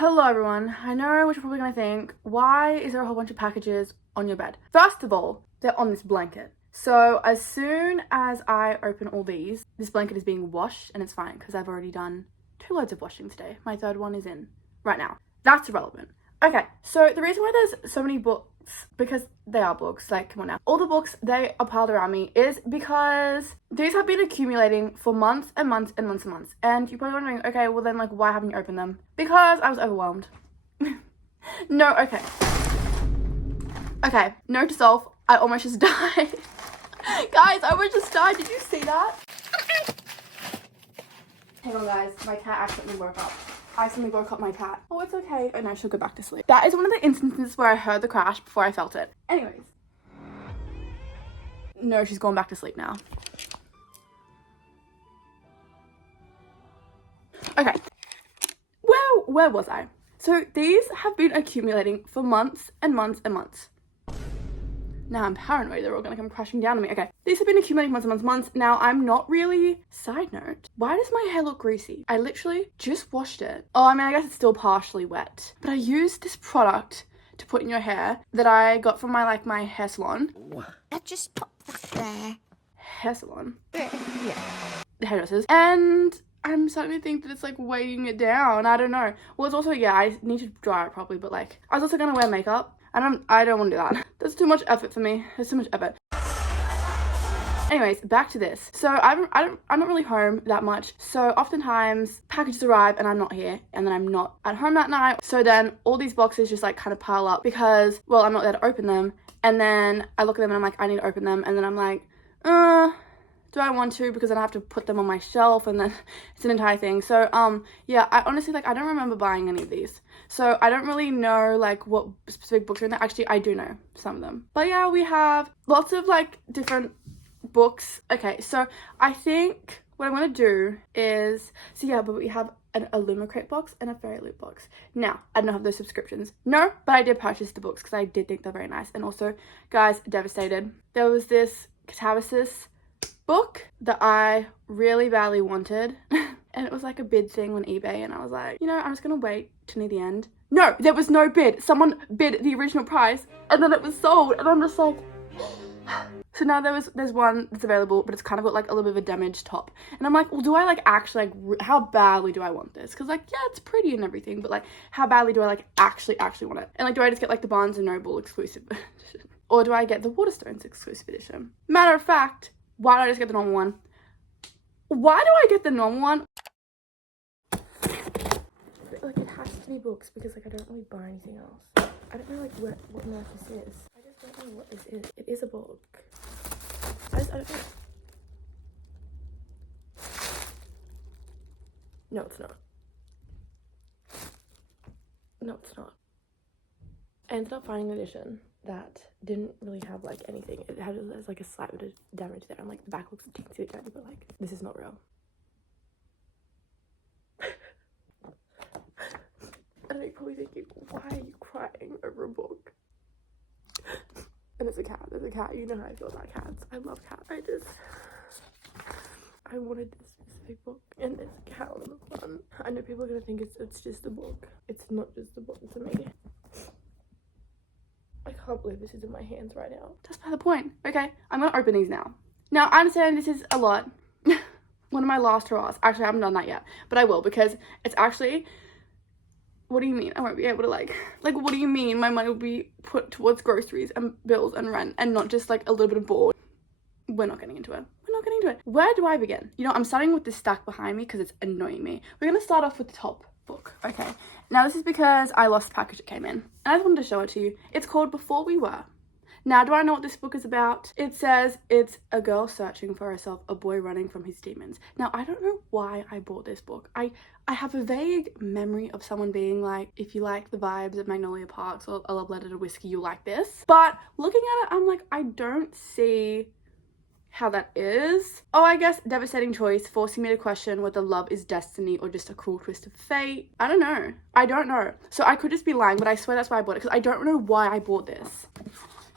Hello everyone. I know what you're probably gonna think. Why is there a whole bunch of packages on your bed? First of all, they're on this blanket. So as soon as I open all these, this blanket is being washed and it's fine because I've already done 2 loads of washing today. My third one is in right now. That's irrelevant. Okay, so the reason why there's so many books, because they are books, like come on now. All the books, they are piled around me is because these have been accumulating for months and months and months and months. And you're probably wondering, okay, well then like why haven't you opened them? Because I was overwhelmed. No, okay. Okay, note to self, I almost just died. Guys, I almost just died. Did you see that? Hang on guys, my cat accidentally woke up. I accidentally woke up my cat. Oh, it's okay. Oh no, she'll go back to sleep. That is one of the instances where I heard the crash before I felt it. Anyways. No, she's gone back to sleep now. Okay. Well, where was I? So these have been accumulating for months and months and months. Now I'm paranoid they're all gonna come crashing down on me. Okay, these have been accumulating months and months and months. Now I'm not really, side note, why does my hair look greasy? I literally just washed it. Oh, I mean, I guess it's still partially wet. But I used this product to put in your hair that I got from my hair salon. I just pop that there. Hair salon? Yeah. The hairdressers. And I'm starting to think that it's like weighing it down. I don't know. Well, it's also, yeah, I need to dry it properly, but like, I was also gonna wear makeup. And I don't want to do that. That's too much effort for me. There's too much effort. Anyways, back to this. So I'm not really home that much. So oftentimes packages arrive and I'm not here, and then I'm not at home that night. So then all these boxes just like kind of pile up because, well, I'm not there to open them. And then I look at them and I'm like, I need to open them. And then I'm like, do I want to? Because then I have to put them on my shelf and then it's an entire thing. So yeah, I honestly, like, I don't remember buying any of these. So I don't really know like what specific books are in there. Actually, I do know some of them. But yeah, we have lots of like different books. Okay, so I think what I want to do is, so yeah, but we have an illuminate box and a fairyloot box. Now, I don't have those subscriptions. No, but I did purchase the books because I did think they're very nice. And also, guys, devastated. There was this Catabasis book that I really badly wanted. And it was like a bid thing on eBay, and I was like, you know, I'm just gonna wait till near the end. No, there was no bid. Someone bid the original price and then it was sold, and I'm just like so now there's one that's available, but it's kind of got like a little bit of a damaged top, and I'm like, well, do I like actually like how badly do I want this? Because like, yeah, it's pretty and everything, but like how badly do I like actually want it? And like, do I just get like the Barnes and Noble exclusive edition, or do I get the Waterstones exclusive edition? Matter of fact, why don't I just get the normal one? Why do I get the normal one? Like, it has to be books because like I don't really buy anything else. I don't know like what on earth this is. I just don't know what this is. It is a book. I don't know. No, it's not. No, it's not. I ended up finding an edition that didn't really have like anything. It had like a slight bit of damage there, and like the back looks teensy tiny, but like this is not real. And you're probably thinking, why are you crying over a book? And it's a cat. There's a cat. You know how I feel about cats. I love cats. I wanted this specific book, and there's a cat on the front. I know people are gonna think it's just a book. It's not just a book to me. I can't believe this is in my hands right now. That's by the point. Okay, I'm gonna open these now. Now, I understand this is a lot. One of my last hurrahs. Actually, I haven't done that yet, but I will, because it's actually... What do you mean? I won't be able to like, what do you mean my money will be put towards groceries and bills and rent and not just like a little bit of board? We're not getting into it. We're not getting into it. Where do I begin? You know, I'm starting with this stack behind me because it's annoying me. We're going to start off with the top book. Okay. Now this is because I lost the package that came in, and I just wanted to show it to you. It's called Before We Were. Now, do I know what this book is about? It says it's a girl searching for herself, a boy running from his demons. Now, I don't know why I bought this book. I have a vague memory of someone being like, if you like the vibes of Magnolia Parks or A Love Letter to Whiskey, you'll like this. But looking at it, I'm like, I don't see how that is. Oh, I guess devastating choice, forcing me to question whether love is destiny or just a cruel twist of fate. I don't know. I don't know. So I could just be lying, but I swear that's why I bought it, because I don't know why I bought this.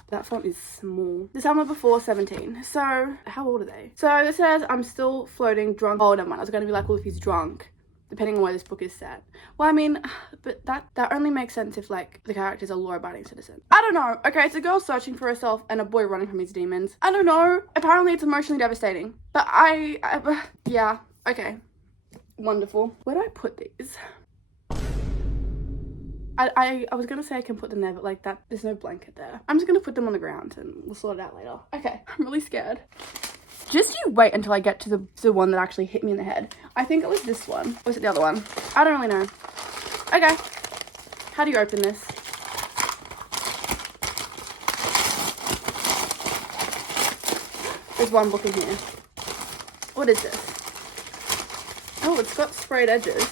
That font is small. The summer before 17. So, how old are they? So, it says, I'm still floating drunk. Oh, never mind. I was going to be like, well, if he's drunk, depending on where this book is set. Well, I mean, but that only makes sense if, like, the character's a law-abiding citizen. I don't know. Okay, it's a girl searching for herself and a boy running from his demons. I don't know. Apparently it's emotionally devastating. But yeah, okay. Wonderful. Where do I put these? I was gonna say I can put them there, but like that, there's no blanket there. I'm just gonna put them on the ground and we'll sort it out later. Okay, I'm really scared. Just you wait until I get to the one that actually hit me in the head. I think it was this one. Or was it the other one? I don't really know. Okay. How do you open this? There's one book in here. What is this? Oh, it's got sprayed edges.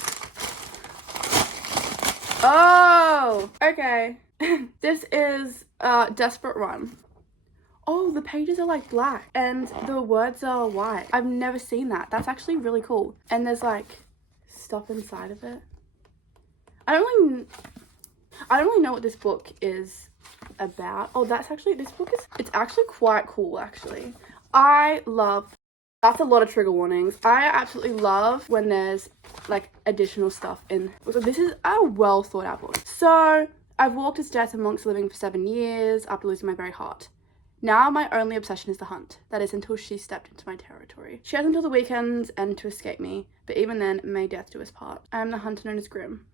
Oh, okay. This is Desperate Run. Oh, the pages are like black and the words are white. I've never seen that. That's actually really cool. And there's like stuff inside of it. I don't really know what this book is about. Oh, this book is, it's actually quite cool actually. That's a lot of trigger warnings. I absolutely love when there's like additional stuff in. So this is a well thought out book. So I've walked as death amongst the living for 7 years after losing my very heart. Now my only obsession is the hunt. That is until she stepped into my territory. She has until the weekends and to escape me, but even then, may death do us part. I am the hunter known as Grimm.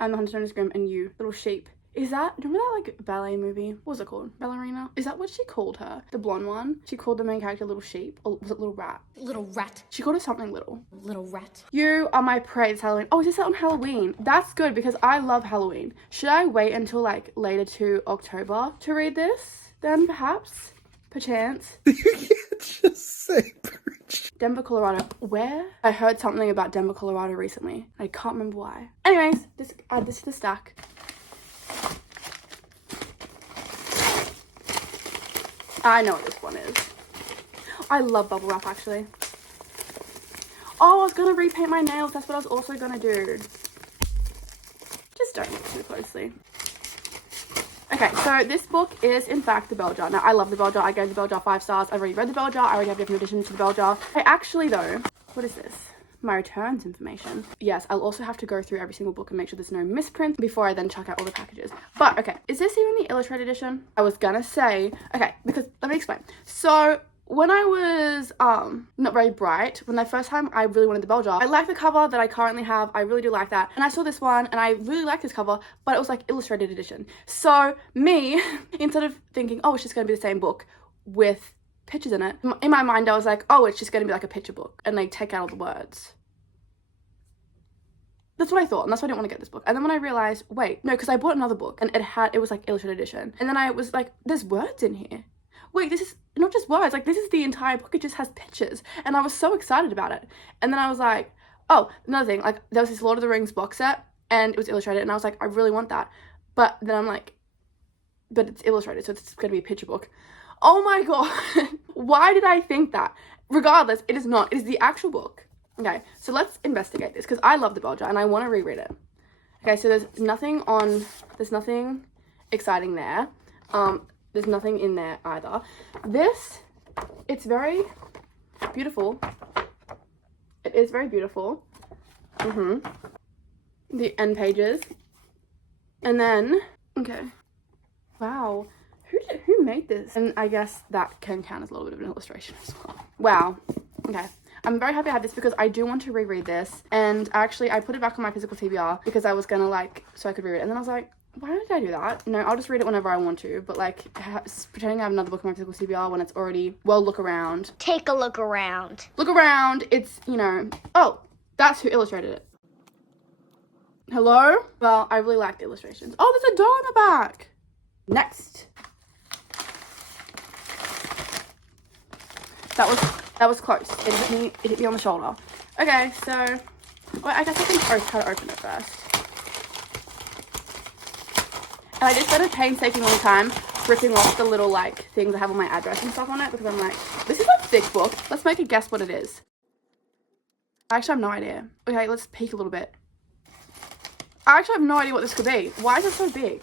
I'm the hunter known as Grimm, and you, little sheep. Is that, remember that like ballet movie? What was it called? Ballerina? Is that what she called her? The blonde one? She called the main character Little Sheep? Or was it Little Rat? Little rat. She called her something little. Little rat. You are my prey this Halloween. Oh, is this on Halloween? That's good because I love Halloween. Should I wait until like later to October to read this? Then perhaps? Perchance. You can't just say perchance. Denver, Colorado. Where? I heard something about Denver, Colorado recently. I can't remember why. Anyways, add this to the stack. I know what this one is. I love bubble wrap actually. Oh, I was gonna repaint my nails. That's what I was also gonna do. Just don't look too closely. Okay, so this book is in fact The Bell Jar. Now, I love The Bell Jar. I gave The Bell Jar 5 stars. I've already read The Bell Jar. I already have different editions to The Bell Jar. I actually, though, what is this? My returns information. Yes, I'll also have to go through every single book and make sure there's no misprints before I then check out all the packages. But, okay, is this even the illustrated edition? I was gonna say, okay, because, let me explain. So, when I was not very bright, when the first time I really wanted The Bell Jar, I like the cover that I currently have. I really do like that. And I saw this one and I really like this cover, but it was like illustrated edition. So me, instead of thinking, oh, it's just going to be the same book with pictures in it, in my mind I was like, oh, it's just going to be like a picture book and they take out all the words. That's what I thought, and that's why I didn't want to get this book. And then when I realized, wait, no, because I bought another book and it was like illustrated edition. And then I was like, there's words in here. Wait, this is not just words, like this is the entire book, it just has pictures. And I was so excited about it. And then I was like, oh, another thing, like there was this Lord of the Rings box set and it was illustrated and I was like, I really want that. But then I'm like, but it's illustrated, so it's gonna be a picture book. Oh my god, why did I think that? Regardless, it is not, it is the actual book. Okay, so let's investigate this because I love The Bell Jar and I want to reread it. Okay, so there's nothing exciting there. There's nothing in there either. This, it's very beautiful. It is very beautiful. The end pages. And then, okay. Wow. Who made this? And I guess that can count as a little bit of an illustration as well. Wow. Okay. I'm very happy I have this because I do want to reread this. And actually, I put it back on my physical TBR because I was gonna so I could reread it. And then I was like, why did I do that? No, I'll just read it whenever I want to, but like pretending I have another book in my physical CBR when it's already, well, look around. Take a look around. Look around, it's, you know, oh, that's who illustrated it. Hello? Well, I really like the illustrations. Oh, there's a doll in the back. Next. That was close. It hit me on the shoulder. Okay, so, well, I guess I can try to open it first. And I just spent a painstaking long time ripping off the little like things I have on my address and stuff on it because I'm like, this is a thick book. Let's make a guess what it is. I actually have no idea. Okay, let's peek a little bit. I actually have no idea what this could be. Why is it so big?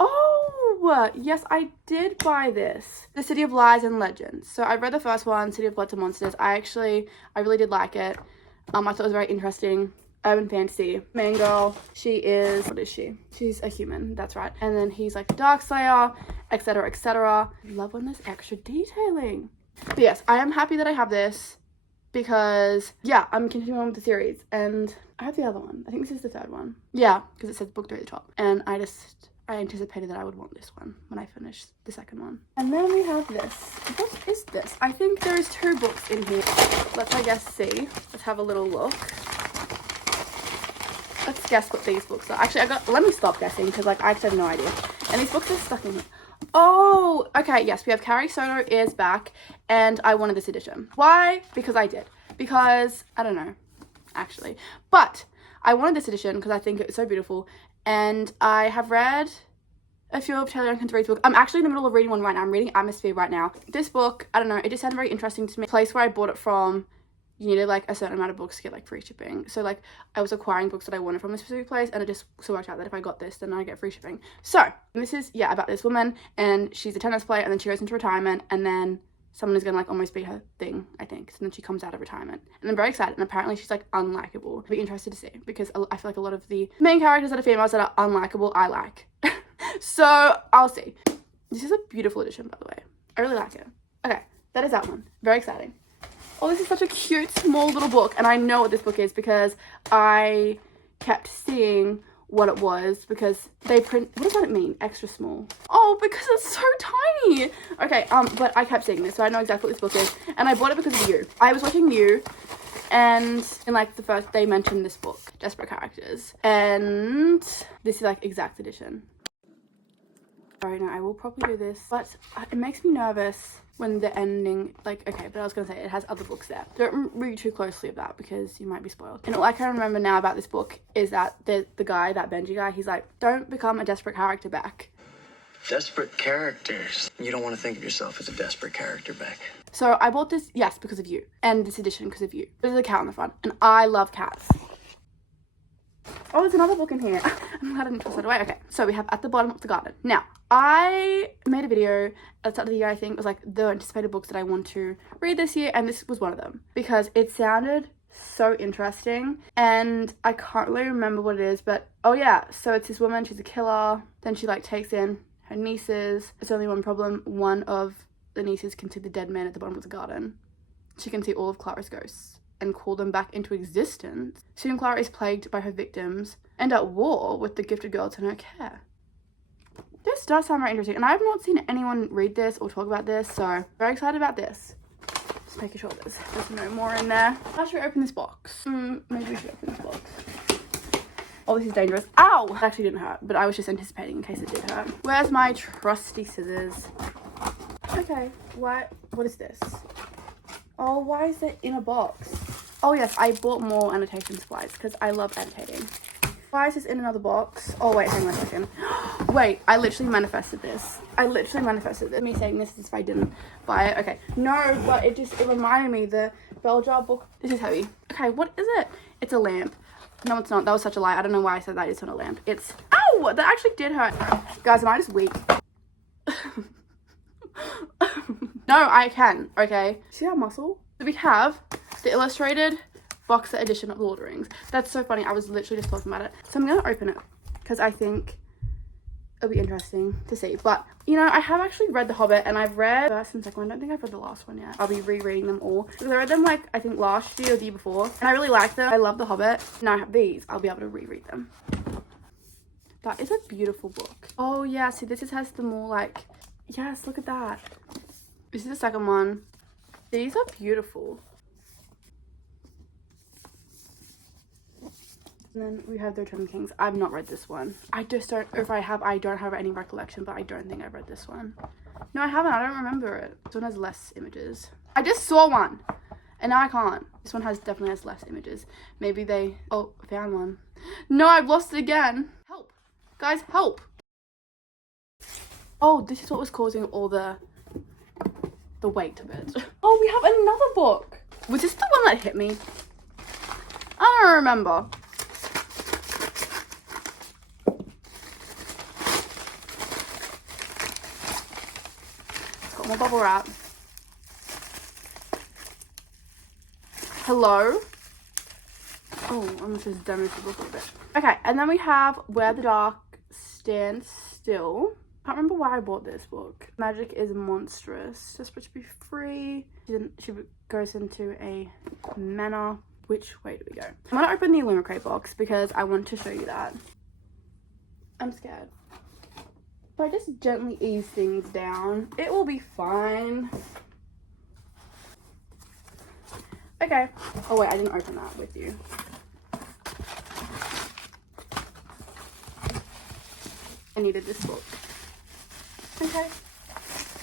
Oh, yes, I did buy this. The City of Lies and Legends. So I read the first one, City of Bloods and Monsters. I really did like it. I thought it was very interesting. urban fantasy. Main girl, she is, what is she? She's a human, that's right. And then he's like a dark slayer, etc, etc. Love when there's extra detailing. But yes, I am happy that I have this because, yeah, I'm continuing on with the series. And I have the other one. I think this is the third one. Yeah, because it says book 3 at the top. And I anticipated that I would want this one when I finish the second one. And then we have this. What is this? I think there's 2 books in here. Let's, I guess, see. Let's have a little look. Let's guess what these books are. Actually, let me stop guessing because, like, I actually have no idea. And these books are stuck in here. Oh, okay, yes, we have Carrie Soto is back, and I wanted this edition. Why? Because I did. Because, I don't know, actually. But I wanted this edition because I think it's so beautiful, and I have read a few of Taylor Duncan's books. I'm actually in the middle of reading one right now. I'm reading Atmosphere right now. This book, I don't know, it just sounded very interesting to me. The place where I bought it from, you needed like a certain amount of books to get like free shipping. So like I was acquiring books that I wanted from a specific place, and it just so worked out that if I got this, then I get free shipping. So this is, yeah, about this woman, and she's a tennis player, and then she goes into retirement, and then someone is gonna like almost be her thing, I think. So then she comes out of retirement, and I'm very excited. And apparently she's like unlikable. I'd be interested to see, because I feel like a lot of the main characters that are females that are unlikable, I like. So I'll see. This is a beautiful edition, by the way. I really like it. Okay, that is that one. Very exciting. Oh, this is such a cute, small little book. And I know what this book is because I kept seeing what it was, because they print, what does that mean? Extra small. Oh, because it's so tiny. Okay, but I kept seeing this, so I know exactly what this book is. And I bought it because of you. I was watching you, and in like the first, they mentioned this book, Desperate Characters. And this is like exact edition. Sorry, no, I will probably do this, but it makes me nervous when the ending, like, okay, but I was gonna say it has other books there. Don't read too closely of that because you might be spoiled. And all I can remember now about this book is that the guy, that Benji guy, he's like, don't become a desperate character, Beck. Desperate characters. You don't want to think of yourself as a desperate character, Beck. So I bought this, yes, because of you, and this edition because of you. There's a cat on the front, and I love cats. Oh, there's another book in here. I'm glad I didn't toss that away. Okay, so we have At the Bottom of the Garden. Now, I made a video at the start of the year, I think. It was like the anticipated books that I want to read this year, and this was one of them. Because it sounded so interesting, and I can't really remember what it is, but oh yeah, so it's this woman, she's a killer, then she like takes in her nieces. It's only one problem. One of the nieces can see the dead man at the bottom of the garden. She can see all of Clara's ghosts and call them back into existence. Soon Clara is plagued by her victims and at war with the gifted girls in her care. This does sound very interesting, and I have not seen anyone read this or talk about this, so very excited about this. Just making sure there's no more in there. How should we open this box? Maybe we should open this box. Oh, this is dangerous. Ow! It actually didn't hurt, but I was just anticipating in case it did hurt. Where's my trusty scissors? Okay, what is this? Oh, why is it in a box? Oh yes, I bought more annotation supplies because I love annotating. Why is this in another box? Oh wait, hang on a second. Wait, I literally manifested this. Me saying this as if I didn't buy it. Okay, no, but it reminded me, the bell jar book. This is heavy. Okay, what is it? It's a lamp. No, it's not. That was such a lie. I don't know why I said that. It's not a lamp. It's, ow! That actually did hurt. Guys, am I just weak? No, I can, okay? See our muscle? So we have the illustrated box set edition of Lord of the Rings. That's so funny. I was literally just talking about it. So I'm going to open it because I think it'll be interesting to see. But, you know, I have actually read The Hobbit, and I've read the first and second one. I don't think I've read the last one yet. I'll be rereading them all. Because I read them, like, I think last year or the year before. And I really liked them. I love The Hobbit. Now I have these. I'll be able to reread them. That is a beautiful book. Oh, yeah. See, this has the more, like, yes, look at that. This is the second one. These are beautiful. And then we have The Return of the Kings. I've not read this one. I just don't, or if I have, I don't have any recollection, but I don't think I've read this one. No, I haven't. I don't remember it. This one has less images. I just saw one, and now I can't. This one definitely has less images. Maybe they, oh, found one. No, I've lost it again. Help. Guys, help. Oh, this is what was causing all the weight of it. Oh, we have another book. Was this the one that hit me? I don't remember. It's got more bubble wrap. Oh, I'm gonna just damage the book a little bit. Okay, and then we have Where the Dark Stands Still. I can't remember why I bought this book. Magic is monstrous. Just supposed to be free. She goes into a manor. Which way do we go? I'm gonna open the illuminate box because I want to show you that. I'm scared. If I just gently ease things down, it will be fine. Okay. Oh wait, I didn't open that with you. I needed this book. Okay.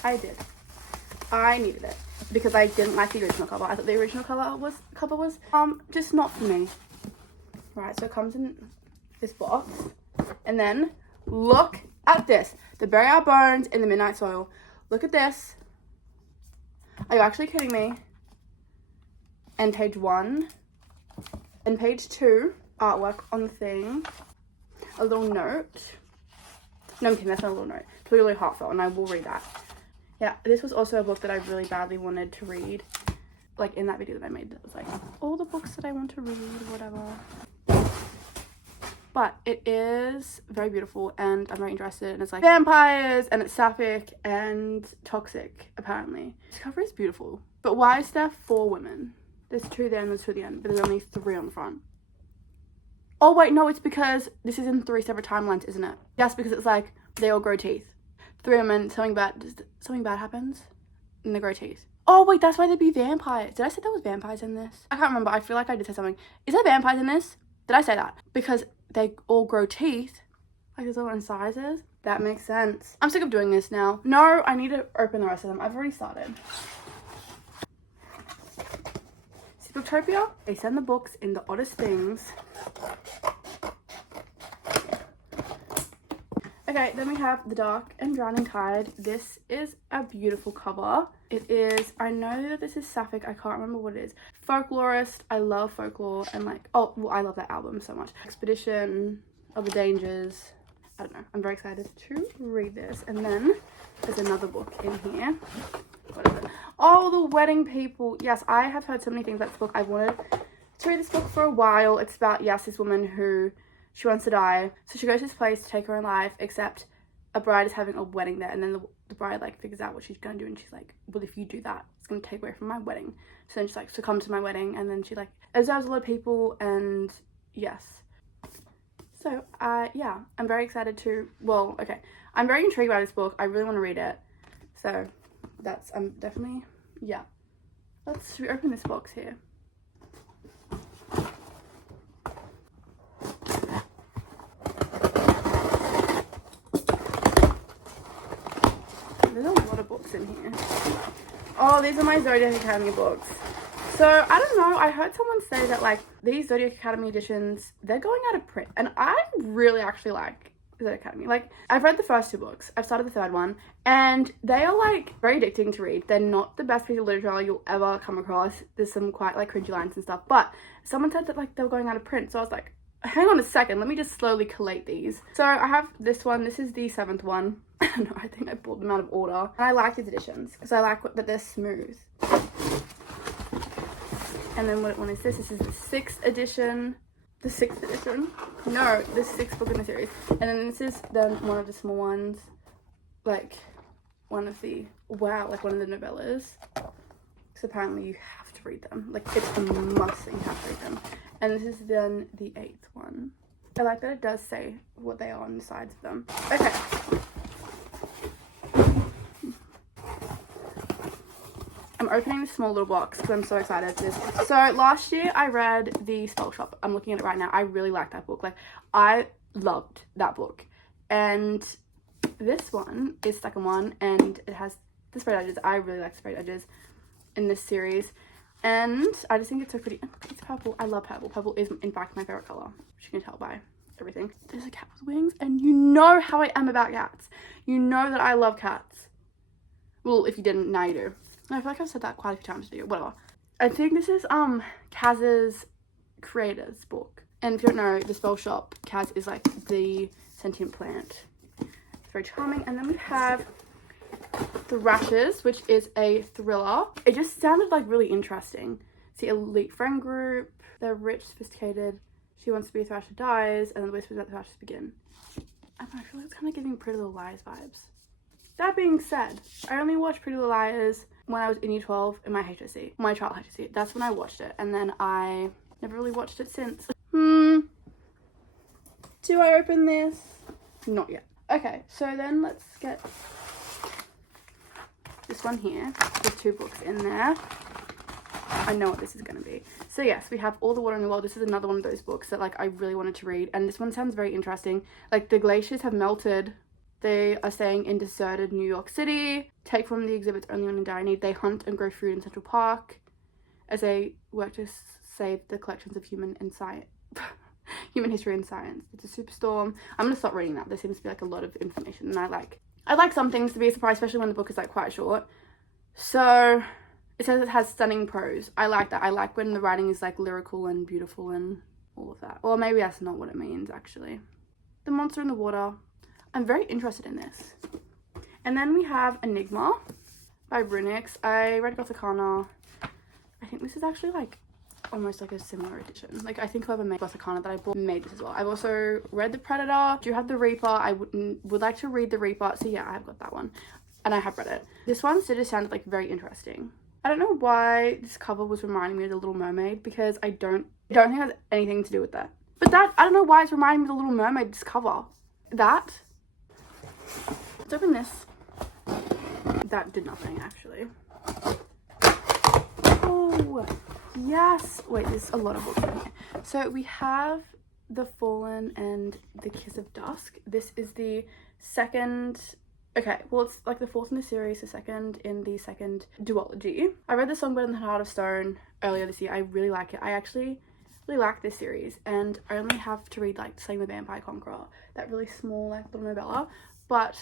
I did. I needed it because I didn't like the original cover. I thought the original cover was just not for me. Right, so it comes in this box. And then look at this. The Bury Our Bones in the Midnight Soil. Look at this. Are you actually kidding me? And page 1. And page 2. Artwork on the thing. A little note. No, I'm kidding, that's not a little note. It's really heartfelt and I will read that. Yeah, this was also a book that I really badly wanted to read. Like in that video that I made, it was like, all the books that I want to read, whatever. But it is very beautiful and I'm very interested, and it's like vampires and it's sapphic and toxic, apparently. This cover is beautiful. But why is there 4 women? There's 2 there and there's 2 at the end, but there's only 3 on the front. Oh wait, no, it's because this is in 3 separate timelines, isn't it? Yes, because it's like they all grow teeth. 3 women, something bad happens and they grow teeth. Oh wait, that's why there'd be vampires. Did I say there was vampires in this? I can't remember. I feel like I did say something. Is there vampires in this? Did I say that? Because they all grow teeth. Like there's all in sizes. That makes sense. I'm sick of doing this now. No, I need to open the rest of them. I've already started. See, Booktopia, they send the books in the oddest things. Okay, then we have The Dark and Drowning Tide. This is a beautiful cover. It is, I know that this is sapphic, I can't remember what it is. Folklorist, I love folklore, and like, oh, well, I love that album so much. Expedition of the Dangers, I don't know. I'm very excited to read this. And then there's another book in here. What is it? Oh, The Wedding People. Yes, I have heard so many things about this book. I've wanted to read this book for a while. It's about, yes, this woman who, she wants to die. So she goes to this place to take her own life, except a bride is having a wedding there. And then the bride like figures out what she's going to do. And she's like, well, if you do that, it's going to take away from my wedding. So then she's like, so come to my wedding. And then she like observes a lot of people, and yes. So, yeah, I'm very excited to, well, okay. I'm very intrigued by this book. I really want to read it. So that's, I'm definitely, yeah. Let's open this box here. There's a lot of books in here. Oh, these are my Zodiac Academy books. So, I don't know, I heard someone say that, like, these Zodiac Academy editions, they're going out of print. And I really actually like Zodiac Academy. Like, I've read the first 2 books. I've started the 3rd one. And they are, like, very addicting to read. They're not the best piece of literature you'll ever come across. There's some quite, like, cringy lines and stuff. But someone said that, like, they were going out of print. So I was like, hang on a second, let me just slowly collate these. So I have this one. This is the 7th one. No, I think I pulled them out of order. And I like these editions because I like that they're smooth. And then what one is this? This is the 6th edition. The 6th edition? No, the 6th book in the series. And then this is then one of the small ones. Like one of the, wow, like one of the novellas. Because apparently you have to read them. Like it's a must that you have to read them. And this is then the 8th one. I like that it does say what they are on the sides of them. Okay. I'm opening this small little box because I'm so excited for this. So last year I read The Spell Shop. I'm looking at it right now. I really like that book. Like I loved that book. And this one is the 2nd one, and it has the sprayed edges. I really like sprayed edges in this series. And I just think it's so pretty. It's purple. I love purple. Purple is in fact my favorite color, which you can tell by everything. There's a cat with wings, and you know how I am about cats. You know that I love cats. Well, if you didn't, now you do. I feel like I've said that quite a few times to you. Whatever. I think this is Kaz's creator's book. And if you don't know, The Spell Shop, Kaz is like the sentient plant. It's very charming. And then we have Thrashers, which is a thriller. It just sounded like really interesting. See, elite friend group. They're rich, sophisticated. She wants to be a Thrasher dies, and then the whispers about the Thrashers begin. I don't know, I feel like it's kind of giving Pretty Little Liars vibes. That being said, I only watched Pretty Little Liars when I was in year 12 in my HSC, my trial HSC. That's when I watched it, and then I never really watched it since. Do I open this? Not yet. Okay, so then let's get this one here. There's 2 books in there. I know what this is going to be. So yes, we have All the Water in the World. This is another one of those books that like I really wanted to read, and this one sounds very interesting. Like, the glaciers have melted. They are staying in deserted New York City. Take from the exhibits only when in dire need. They hunt and grow food in Central Park as they work to save the collections of human history and science. It's a superstorm. I'm gonna stop reading that. There seems to be like a lot of information, and I like some things to be a surprise, especially when the book is like quite short. So it says it has stunning prose. I like that. I like when the writing is like lyrical and beautiful and all of that. Or maybe that's not what it means actually. The Monster in the Water. I'm very interested in this. And then we have Enigma by Brunix. I read Gothicana. I think this is actually like almost like a similar edition. Like, I think whoever made Gothicana that I bought made this as well. I've also read The Predator. Do you have The Reaper? I would like to read The Reaper. So yeah, I have got that one. And I have read it. This one just sounded like very interesting. I don't know why this cover was reminding me of The Little Mermaid, because I don't think it has anything to do with that. But I don't know why it's reminding me of The Little Mermaid, this cover. Let's open this. That did nothing, actually. Oh, yes. Wait, there's a lot of books in here. So we have The Fallen and The Kiss of Dusk. This is the second... Okay, well, it's like the 4th in the series, the 2nd in the 2nd duology. I read The Songbird and the Heart of Stone earlier this year. I really like it. I actually really like this series, and I only have to read like Slaying the Vampire Conqueror, that really small like little novella, but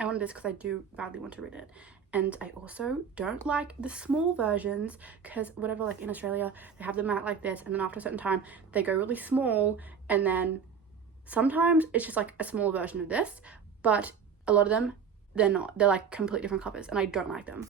I wanted this because I do badly want to read it. And I also don't like the small versions, because whatever, like in Australia they have them out like this, and then after a certain time they go really small, and then sometimes it's just like a small version of this, but a lot of them, they're not. They're like completely different covers, and I don't like them.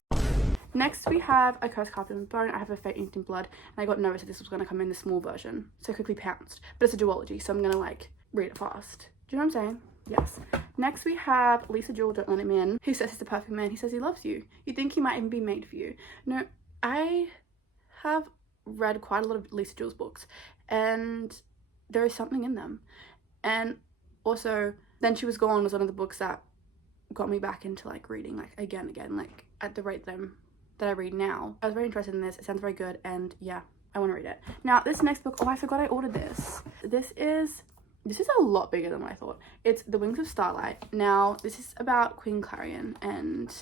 Next we have A Curse Carved in Bone. I have A Fate Inked in Blood, and I got notice that this was going to come in the small version, so I quickly pounced. But it's a duology, so I'm going to like read it fast. Do you know what I'm saying? Yes. Next we have Lisa Jewell, Don't Let Him In. Who says he's the perfect man? He says he loves you. You think he might even be made for you. No, I have read quite a lot of Lisa Jewell's books, and there is something in them. And also, Then She Was Gone was one of the books that got me back into like reading like again, like at the rate that I read now. I was very interested in this. It sounds very good, and yeah, I want to read it. Now this next book, oh, I forgot I ordered this. This is a lot bigger than what I thought. It's The Wings of Starlight. Now this is about Queen Clarion and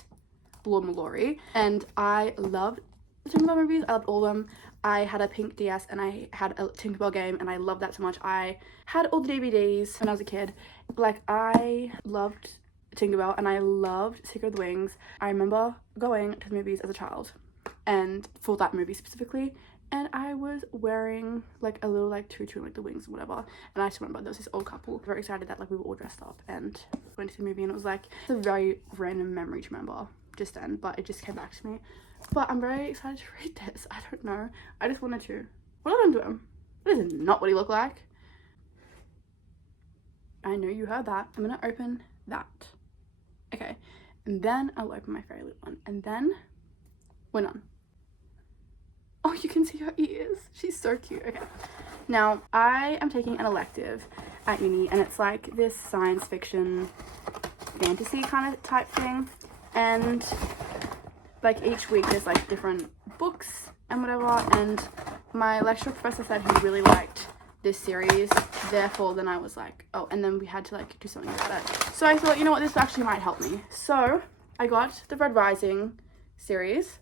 Lord Mallory, and I loved the Tinkerbell movies. I loved all of them. I had a pink DS and I had a Tinkerbell game, and I loved that so much. I had all the DVDs when I was a kid. Like, I loved Tinkerbell and I loved Secret of the Wings. I remember going to the movies as a child, and for that movie specifically, and I was wearing like a little like tutu and like the wings and whatever, and I just remember there was this old couple, very excited that like we were all dressed up and went to the movie, and it was like, it's a very random memory to remember just then, but it just came back to me. But I'm very excited to read this. I don't know, I just wanted to. What did I do to him? That is not what he looked like. I know you heard that. I'm gonna open that. Okay, and then I'll open my fairyloot one, and then we're done. Oh, you can see her ears. She's so cute. Okay, now I am taking an elective at uni, and it's like this science fiction fantasy kind of type thing, and like each week there's like different books and whatever, and my lecturer professor said he really liked this series, therefore then I was like, oh, and then we had to like do something about it. So I thought, you know what, this actually might help me. So I got the Red Rising series,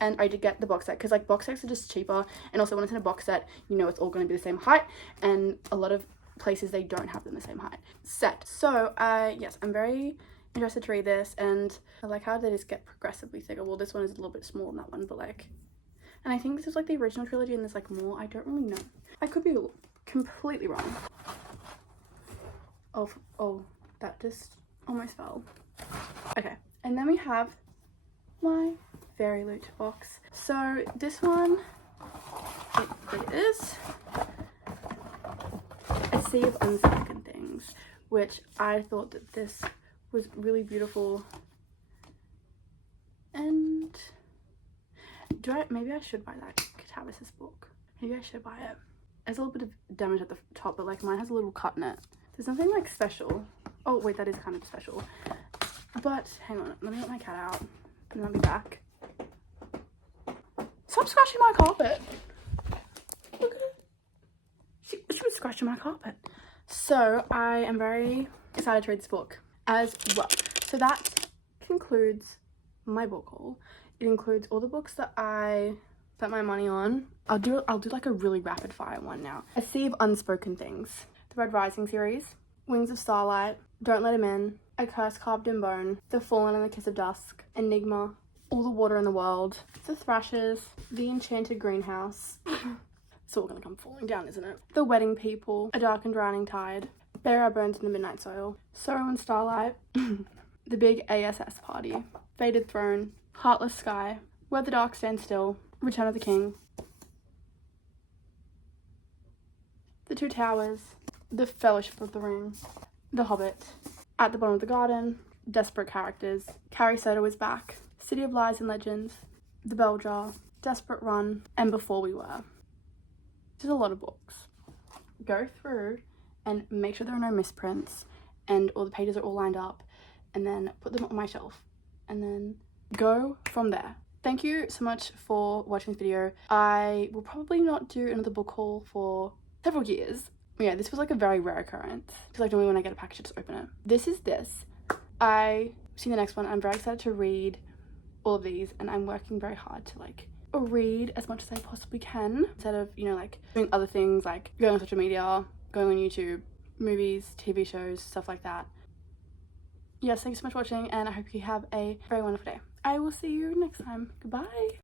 and I did get the box set, because like box sets are just cheaper, and also when it's in a box set, you know it's all going to be the same height, and a lot of places they don't have them the same height set. So yes, I'm very interested to read this, and I like how they just get progressively thicker. Well, this one is a little bit smaller than that one, but like, and I think this is like the original trilogy, and there's like more. I don't really know. I could be completely wrong. Oh, that just almost fell. Okay, and then we have my fairyloot box. So this one it is A Sea of Unspoken Things, which I thought that this was really beautiful. And maybe I should buy that Catavis's book. Maybe I should buy it. There's a little bit of damage at the top, but like mine has a little cut in it. There's nothing like special. Oh wait, that is kind of special. But hang on, let me let my cat out and I'll be back. Stop scratching my carpet. Look at it. She was scratching my carpet. So I am very excited to read this book as well. So that concludes my book haul. It includes all the books that I spent my money on. I'll do like a really rapid fire one now. A Sea of Unspoken Things, the Red Rising series, Wings of Starlight, Don't Let Him In, A Curse Carved in Bone, The Fallen and the Kiss of Dusk, Enigma, All the Water in the World, The Thrashers, The Enchanted Greenhouse. It's all gonna come falling down, isn't it? The Wedding People, A Dark and Drowning Tide, Bury Our Bones in the Midnight Soil, Sorrow and Starlight, The Big ASS Party, Faded Throne, Heartless Sky, Where the Dark Stands Still, Return of the King, The Two Towers, The Fellowship of the Ring, The Hobbit, At the Bottom of the Garden, Desperate Characters, Carrie Soto Is Back, City of Lies and Legends, The Bell Jar, Desperate Run, and Before We Were. There's a lot of books. Go through and make sure there are no misprints and all the pages are all lined up, and then put them on my shelf and then go from there. Thank you so much for watching this video. I will probably not do another book haul for several years. Yeah, this was like a very rare occurrence, because like normally when I get a package I just open it. This is this. I see the next one. I'm very excited to read all of these, and I'm working very hard to like read as much as I possibly can, instead of, you know, like doing other things like going on social media, going on YouTube, movies, TV shows, stuff like that. Yes, thank you so much for watching, and I hope you have a very wonderful day. I will see you next time. Goodbye.